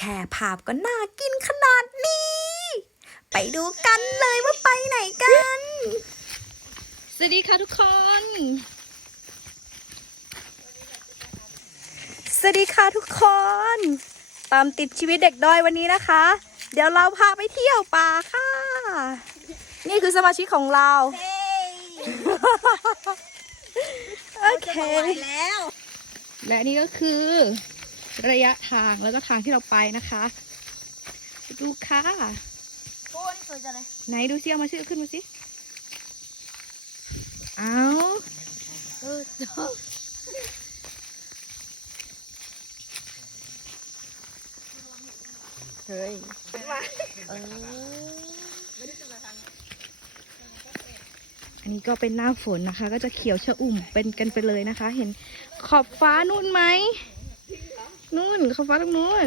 แค่ภาพก็น่ากินขนาดนี้ ไปดูกันเลยว่าไปไหนกัน สวัสดีค่ะทุกคน สวัสดีค่ะทุกคน ตามติดชีวิตเด็กดอยวันนี้นะคะ เดี๋ยวเราพาไปเที่ยวป่าค่ะ นี่คือสมาชิกของเรา โอเค และนี่ก็คือ ระยะทางแล้วก็ทางที่เราไปนะคะไปดูค่ะโอ้นี่สวยจังเลยไหนดูซิเอามาชื่อขึ้นมาสิเอาเออเฮ้ยเอออันนี้ก็เป็นหน้าฝนนะคะ ก็จะเขียวชะอุ่มเป็นกันไปเลยนะคะ เห็นขอบฟ้านู่นไหม นู่นเขอบฟ้าตรงนู้น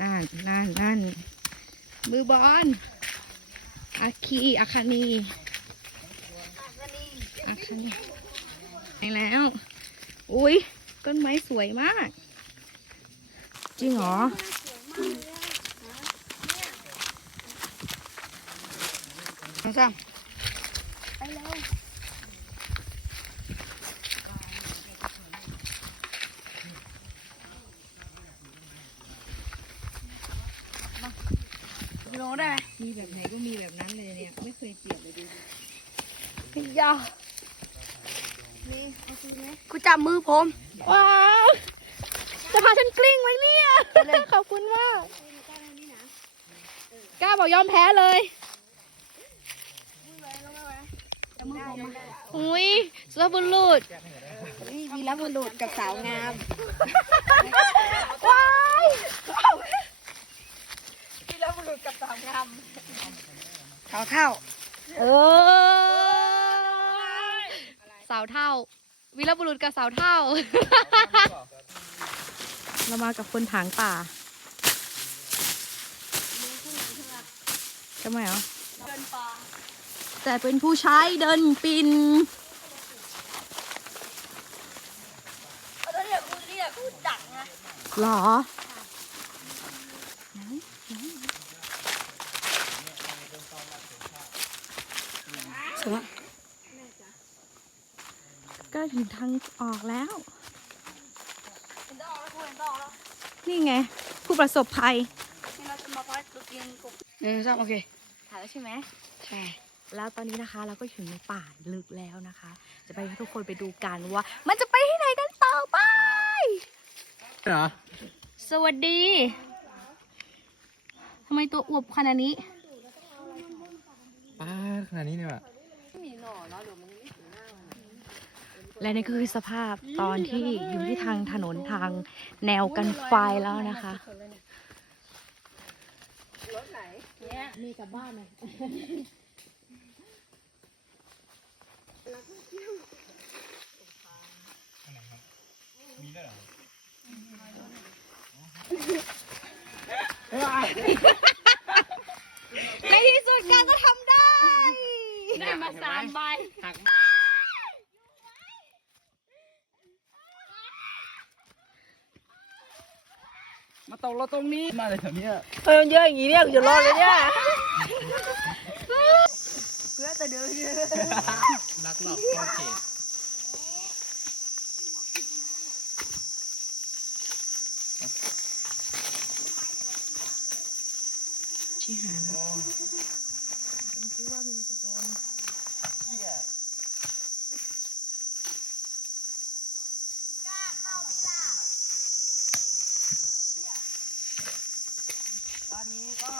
นั่นนั่นนั่นมือบอลอาคีอาคานีอาคานีไปแล้ว อุ้ยต้นไม้สวยมาก จริงเหรอน้องซ้ไปแล้ว โลได้ไหมมีแบบไหนก็มีแบบนั้นเลยเนี่ยไม่เคยเปลี่ยนเลยดูพี่ยานี่เอาซื้อไหมกูจับมือผมว้าวจะพาฉันกลิ้งไว้เนี่ยขอบคุณมากกล้าบอกยอมแพ้เลยอุ้ยสุภาพบุรุษนี่วีรบุรุษกับสาวงามว้าย สาวเท่า เออสาวเท่า วีรบุรุษกับสาวเท่า เรามากับคนถางป่าทำไมเหรอเดินป่าแต่เป็นผู้ใช้เดินปินเขาจะเรียกกูเรียกกูดักนะหรอ สวย ก็ ถึงทางออกแล้วเห็นดอกแล้วกูเห็นดอกแล้ว นี่ไง ผู้ประสบภัยนี่เราจะมาพักตัวกินกบหนึ่งสองโอเคถ่ายแล้วใช่ไหมใช่แล้วตอนนี้นะคะเราก็อยู่ในป่าลึกแล้วนะคะ จะไปให้ทุกคนไปดูกันว่า มันจะไปที่ไหนกันต่อไปเหรอสวัสดีทำไมตัวอวบขนาดนี้ป้าดขนาดนี้เนี่ยว่ะ และนี่ก็คือสภาพตอนที่อยู่ที่ทางถนนทางแนวกันไฟแล้วนะคะในที่สุดการก็ทำได้ ได้มาสามใบ มาตกเราตรงนี้มาเลยแถวเนี้ยเฮ้ยมันเยอะอย่างงี้เนี่ยกูจะรอดเลยเนี่ยเพื่อแต่เดินลักหลอกเข้าเขตชิหาแล้วตอนนี้ก็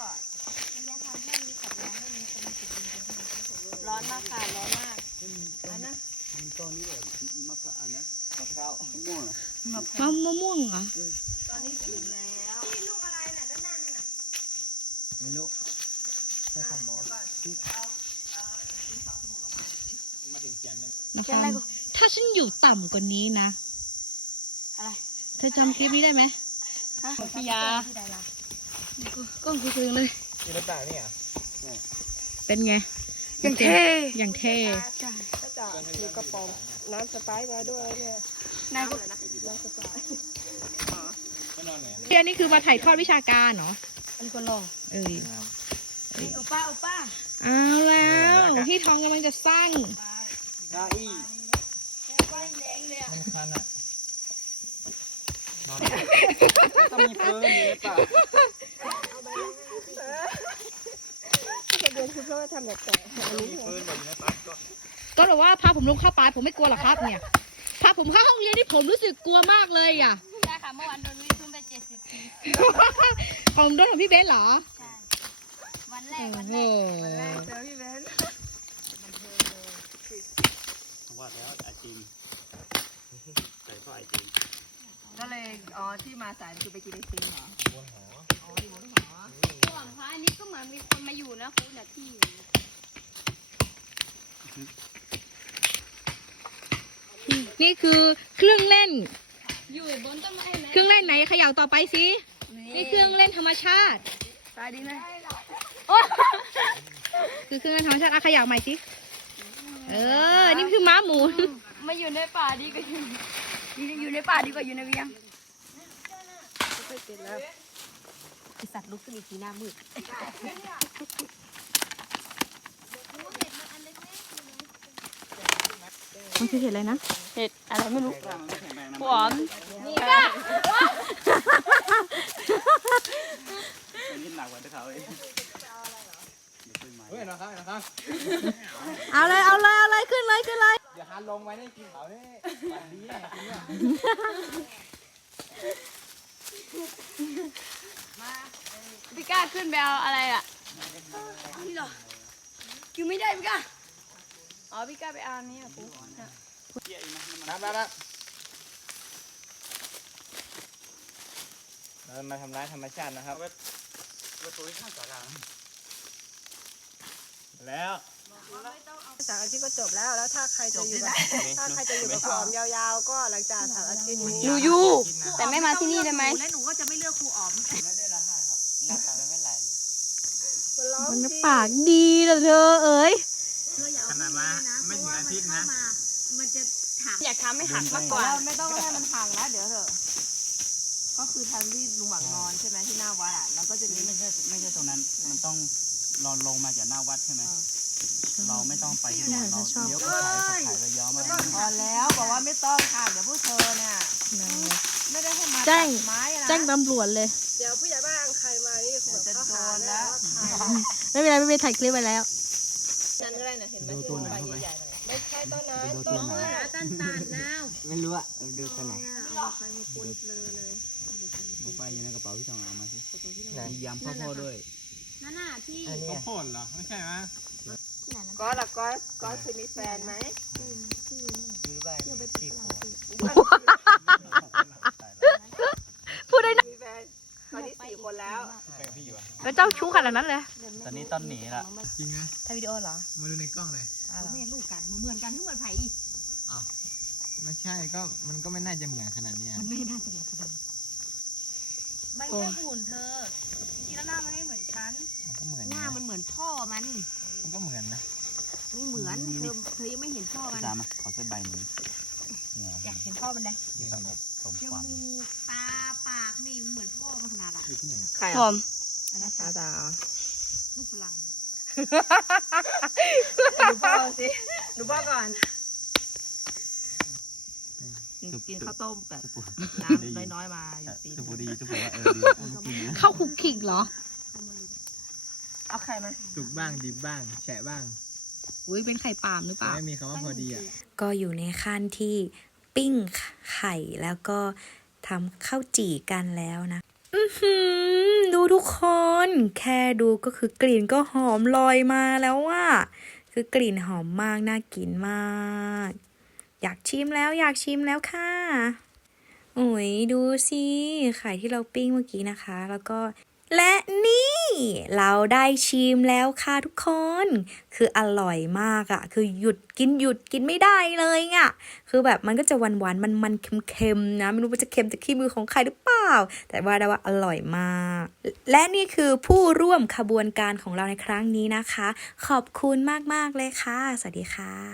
ระยะทางแค่นี้ขับยังไม่มีคนมาถึงร้ อนมากค่ะร้อนมากอันนะมีต้นนี้แบบมะพร้าวนะมะพร้าวม่วงอะมะมะม่วงเหรอตอนนี้ถึงแล้วไม่รู้ใช่ของหมอที่มาถึงเขียนเลยนะฟังถ้าฉันอยู่ต่ำกว่านี้นะ อะไร เธอจำคลิปนี้ได้ไหมฮะพี่ยาที่ใดล่ะกล้องคือๆเลยที่รถด่านี่อะเป็นไง อย่างเท่ อย่างเท่ใช่ก็จะถือกระป๋องน้ำสไปซ์มาด้วยเนี่ยนายเรียนนี่คือมาถ่ายทอดวิชาการเหรออันนี้คนลองเอ้ยโอป้าโอป้าเอาแล้วพี่ทองกำลังจะสร้างกาอี้มันคันอะต้องมีเฟิร์นอยู่ในป่าจะ เดินคือเพราะว่าทำแบบแต่อันนี้มีเฟิร์นอยู่ในป่าก็ก็บอกว่าพาผมลงเข้าป่าผมไม่กลัวหรอกครับเนี่ยพาผมเข้าห้องเรียนที่ผมรู้สึกกลัวมากเลยอะใช่ค่ะเมื่อวานโดนวิทุ่มไปเจ็ดสิบทีของโดนของพี่เบสเหรอใช่วันแรโอ้กวันโหแรกเจอพี่เบนว่าแล้วอาจริงใส่ก็ไอจริงก็เลยอ๋อที่มาสายคือไปกินไอติมเหรอบนหอระห ว่างพระอันนี้ก็เหมือนมีคนมาอยู่นะคุณน่ะที่อยู่นี่คือเครื่องเล่น อยู่บนต้นไม้นะเครื่องเล่นไหนเขย่าต่อไปสินี่เครื่องเล่นธรรมชาติตายดีนะคือเครื่องเล่นธรรมชาติอะเขย่าใหม่สิเออ นี่คือม้าหมุนมาอยู่ในป่าดีกว่าอยู่ดีอยู่ในป่าดีกว่าอยู่ในเวียงไอสัตว์ลุกขึ้นอีกทีหน้ามืดมันคือเห็ดอะไรนะ เห็ดอะไรไม่รู้ไม่แข็งแรงนะหอมนี่ค่ะเป็นที่หนักกว่าที่เขาเองเฮ้ยนะครับนะครับเอาเลยเอาเลยเอาเลยขึ้นเลยขึ้นเลยอย่าหันลงไว้ในกินเขาเนี่ยฝันดีเนี่ยกินเนี่ย พี่ก้าขึ้นไปเอาอะไรอะนี่เหรอกินไม่ได้พี่ก้าอ๋อพี่ก้าไปเอาอันนี้อะปุ๊นับนับนับเรามาทำร้ายธรรมชาตินะครับประตูข้างสาราแล้วสามอาทิตย์ก็จบแล้ว แล้วถ้าใครจะอยู่แบบถ้าใครจะอยู่กับผอมยาวๆ ก็หลังจากสามอาทิตย์นี้หนูอยู่แต่ไม่มาที่นี่ได้ไหมและหนูก็จะไม่เลือกครูอ๋อม หน้าตาไม่ไหล มันร้องมันที่ปากดีเหรอเธอเอ๋ยขนาดมาไม่ถึงอาทิตย์นะ มันจะถามอยากทำให้หักมากกว่าเราไม่ต้องให้มันห่างนะเดี๋ยวเถอะ ก็คือทางที่ลุงหวังนอนใช่ไหมที่หน้าวัดอะแล้วก็จะมีนี่ไม่ใช่ไม่ใช่ตรงนั้น มันต้องเราลงมาจากหน้าวัดใช่ไหมเราไม่ต้องไปที่นู่นเราเลี้ยวไปขายขายระยอมาพอแล้วบอกว่าไม่ต้องค่ะเดี๋ยวพวกเธอเนี่ยไม่ได้ให้มาแจ้งตัดไม้นะแจ้งตำรวจเลย ไม่เป็นไรไม่เป็นไรถ่ายคลิปไว้แล้วนั่นก็ได้นะเห็นไหมดูที่ตัวลงไหนไปเข้าไปใหญ่ๆหน่อยไม่ใช่ต้นนั้นดูต้ตัวนไหน นั้นต้นตาลนาวไม่รู้อะดูตัวไหนเอาไปอยู่ในกระเป๋าพี่ทองเอามาสิมียำข้าวโพดด้วยนั่นน่ะที่ข้าวโพดเหรอ ไม่ใช่ไหมก็ละก็ก็คือมีแฟนไหมซื้อไปที่ขอพูดได้นะมีแฟน ตอนนี้สี่คนแล้ว ไปกับพี่อยู่อะเป็นเจ้าชู้ขนาดนั้นเลยตอนนี้ต้นหนีละจริงนะถ่ายวิดีโอเหรอมาดูในกล้องเลยแม่ลูกกันเหมือนกันทุกเหมือนไผ่อีกไม่ใช่ก็มันก็ไม่น่าจะเหมือนขนาดเนี้ยมันไม่น่าจะเหมือนกันมันแค่หุ่นเธอจริงๆแล้วหน้ามันไม่เหมือนฉันมันก็เหมือนหน้ามันเหมือนพ่อมันมันก็เหมือนนะไม่เหมือนเธอเธอยังไม่เห็นพ่อมันพี่ตามมาขอเส้นใบหนึ่งเนี่ย อยากเห็นพ่อมันเลยสำหรับสมจความมูกตาปากนี่มันเหมือนพ่อมันขนาดอะใครผมอันนั้นอาตาลูกพลังดูพ่อสิดูพ่อก่อนกินข้าวต้มแบบน้ำน้อยๆมาอยู่ปีทุกดีทุกคนว่าเออดีโอ้ลูกกินนะเข้าคุกคิกเหรอ เอาไข่มาสุกบ้างดิบบ้าง แฉะบ้าง อุ้ยเป็นไข่ปาล์มหรือเปแต่ล่า ไม่มีคำว่าพอดีอะ ก็อยู่ในขั้นที่ ปิ้งไข่แล้วก็ทำข้าวจี่กันแล้วนะดูทุกคน แค่ดูก็คือกลิ่นก็หอมลอยมาแล้วว่าคือกลิ่นหอมมาก น่ากินมาก อยากชิมแล้วอยากชิมแล้วค่ะโอ้ยดูสิไข่ที่เราปิ้งเมื่อกี้นะคะ แล้วก็ และนี่เราได้ชิมแล้วค่ะทุกคน คืออร่อยมากอะคือหยุดกินหยุดกินไม่ได้เลยอะคือแบบมันก็จะหวานหวานมันมันเค็มๆนะ ไม่รู้ว่าจะเค็มจากขี้มือของใครหรือเปล่า แต่ว่าได้ว่าอร่อยมาก และนี่คือผู้ร่วมขบวนการของเราในครั้งนี้นะคะ ขอบคุณมากๆเลยค่ะ สวัสดีค่ะ